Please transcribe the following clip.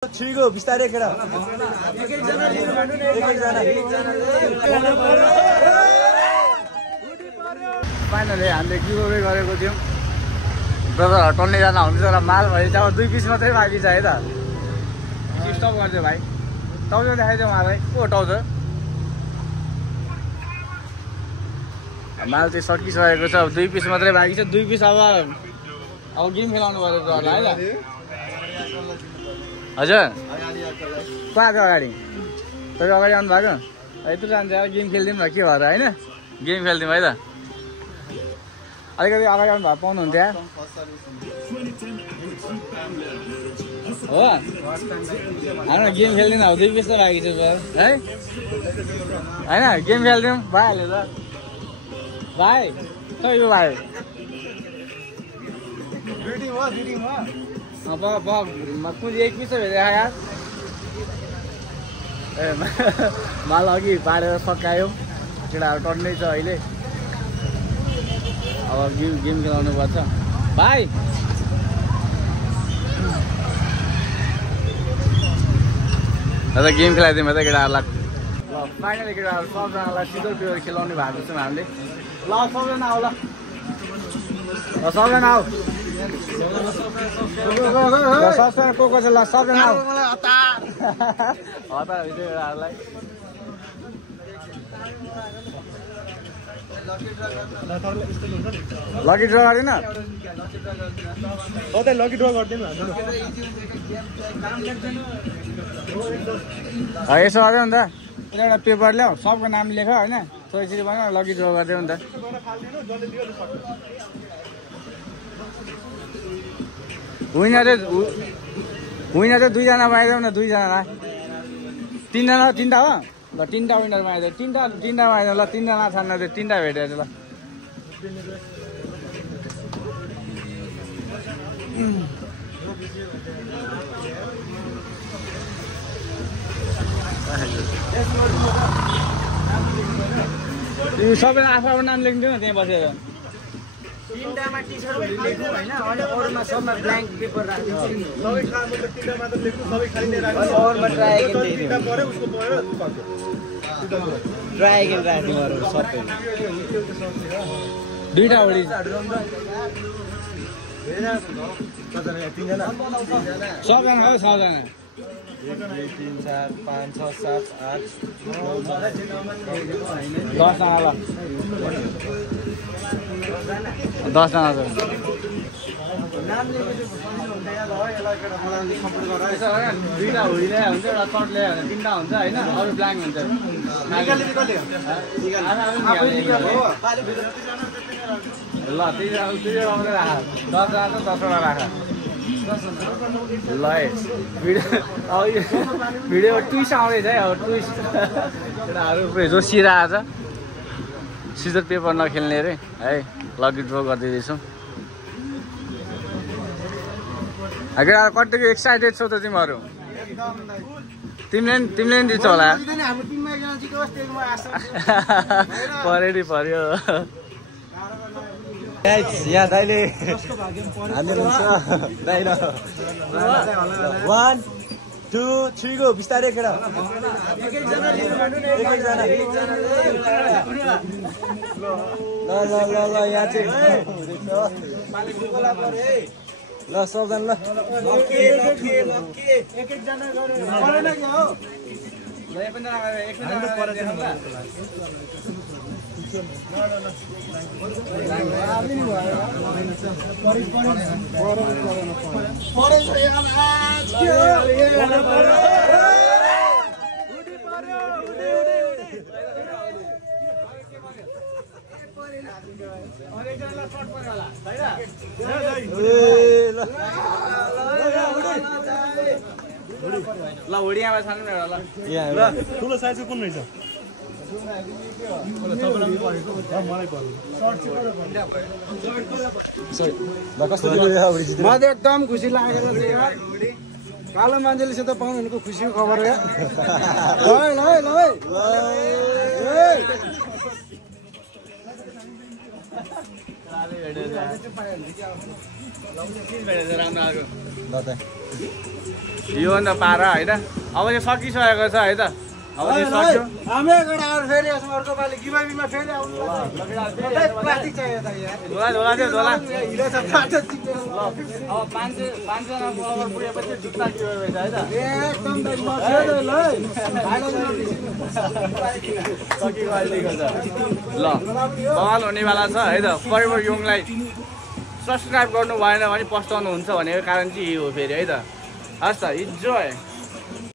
छिगो बिस्तारै केटा फाइनली हामीले गिभअवे गरेको थियौँ ब्रदर टन्नेजना हुन्छ तर माल भयो अब 2 पिस मात्रै बाँकी छ है त स्टप गरिदियो भाइ टाउजर देखाइदियो मलाई को टाउजर माल चाहिँ सकिसकेको छ अब 2 पिस मात्रै बाँकी छ 2 पिस अब गेम खेलाउनु पर्यो होला है त हजुर को आएको अगाडि तपाईँ अगाडि आउनु भएको यत्रो जान्छ गेम खेलिदिउँ न के भएर होइन गेम खेलिदिउँ है त अलिकति अगाडि आउनु भएको पाउनुहुन्थ्यो हो होइन गेम खेलिदिउँ अब 2 पिस त बाँकी छ है होइन गेम खेलिदिउँ भइहाल्यो त भाइ खै यो भाइ कुन 1 पिस भेटेको यार ए माल अघि पारेर सकायो केटाहरू टन्नै छ अहिले अब गेम खेलाउनु पर्छ भाइ दादा गेम खेलाइदिउँ त केटाहरूलाई ल फाइनली केटाहरू सबजनालाई सिधै प्लेयर खेलाउने भएको छौँ हामीले ल सबजना आऊ ल सबजना आऊ सबजना को छ ल सबजना आऊ हतार भित्र केटाहरूलाई लकी ड्र गरिन लकी ड्र गरिदिनु यसो गर्दै नि त एउटा पेपर ल्याऊ सबको नाम लेख होइन त्यसरी बनाऊ लकी ड्र गर्दै नि त विनर चाहिँ 2 जना बनाइदेऊ न 2 जना 3टा हो ल 3टा विनर बनाइदियो 3टा बनाइदियो ल 3 जना छान्न त्यो 3टा भेटेछ ल सबैले आफ्नो नाम लेखिदिनु न त्यहाँ बसेर 3टामा टी-शर्ट लेख्नु हैन अनि अरुमा सबमा ब्ल्याङ्क पेपर राख्दिनु सबै खालको 3टामा त लेख्नु सबै खाली नै राख्नु अरुमा ट्राई अगेन दिनु 3टा परे उसको परेर ट्राई अगेन राख्दिनु अरु सबै 2टा ओडी सबजना हो 6 जना 1 2 3 4 5 6 7 8 9 10 जना ल 10 जना छ नाम लेखेको हुन्छ यार हो यसलाई केटा मलाई सम्पर्क गराए यसो हैन 2टा हुइले हुन्छ एउटा सर्ट ल्यायो भने 3टा हुन्छ हैन अरु ब्ल्याङ्क हुन्छ निकाल्ने ल त्यही आउने राख 10 जना त 10 वटा राख ल भिडियो ट्विस्ट आउँदैछ है अब ट्विस्ट केटाहरू पुरै जोसिरहेको छ सिजर पेपर नखेल्ने अरे है लकी ड्र गरिदिँदैछौँ केटाहरू कतिको एक्साइटेड छौ त तिमीहरू तिमीले नि दिन्छ होला पर्यो यहाँ दाइले हामीहरू हुन्छ दाइ 1 2 3 गो बिस्तारै केटा एकजना ल यहाँ चाहिँ ल सबजना ल एक-एकजना गरेर परेन के हो ल एकजना परेन ल उडियामा छान्नु न ल ल ठुलो साइजको कुन रहेछ मलाई एकदम खुसी लागेको छ यार कालो मान्छेले त पाउनुको खुसीको खबर हो राम्रो यो अन्त पारा होइन अब चाहिँ सकिसकेको छ है त अब चाहिँ सक्यो हाम्रो एकवटा अरू फेरि यसमा अर्को पालि गिमाबीमा फेरि आउनु प्लास्टिक चाहियो त यार झोला थियो झोला हिरो छ फाटो चिप्लेर अब पाँचजना ओभर पुगेपछि जुत्ता कियो है त एकदम त मस्यो ल सकिएको अहिलेको छ ल बवाल हुनेवाला छ है त परिवार योङलाई सब्सक्राइब गर्नु भएन भने पस्ताउनुहुन्छ भनेको कारण चाहिँ यही हो फेरि है त हस् त इन्जोय